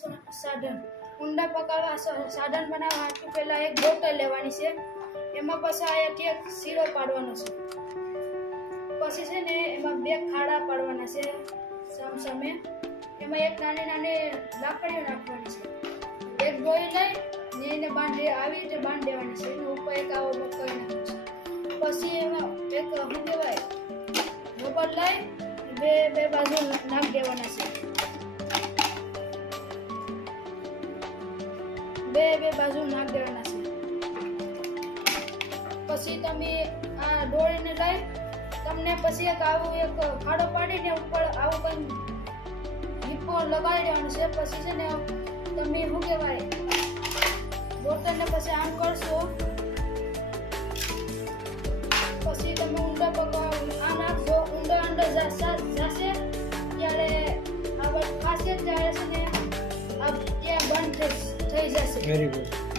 સાધન ઊંડા પકાવવા સાધન બનાવવા હાટુ પહેલા એક બોટલ લેવાની છે. એમાં પછી આયાથી એક શીરો પાડવાનો છે. પછી છે ને એમાં બે ખાડા પાડવાના છે સામસામે. એમાં એક નાની નાની લાકડીઓ નાખવાની છે. એક દોરી લઈ ને એને બાંધી આવી રીતે બાંધી દેવાની છે. એના ઉપર એક આવો કરી નાખવાનો છે. પછી એમાં એક શું કહેવાય રબર લઈ બે બાજુ નાખી દેવાના છે. બે બાજુ નાખી દેવાના છે. પછી તમે આ દોરીને લઈ તમને પછી એક આવું એક ખાડો પાડીને ઉપર આવું કંઈ હિપ્પો લગાડી દેવાનું છે. પછી છે ને તમે શું કહેવાય બોટલને પછી આમ કરશો. પછી તમે ઊંડા પકવા આ નાખશો. ઊંડા અંદર જશે ત્યારે આ ખાશે ત્યારે છે ને આ ત્યાં બંધ થઈ જશે. Very good.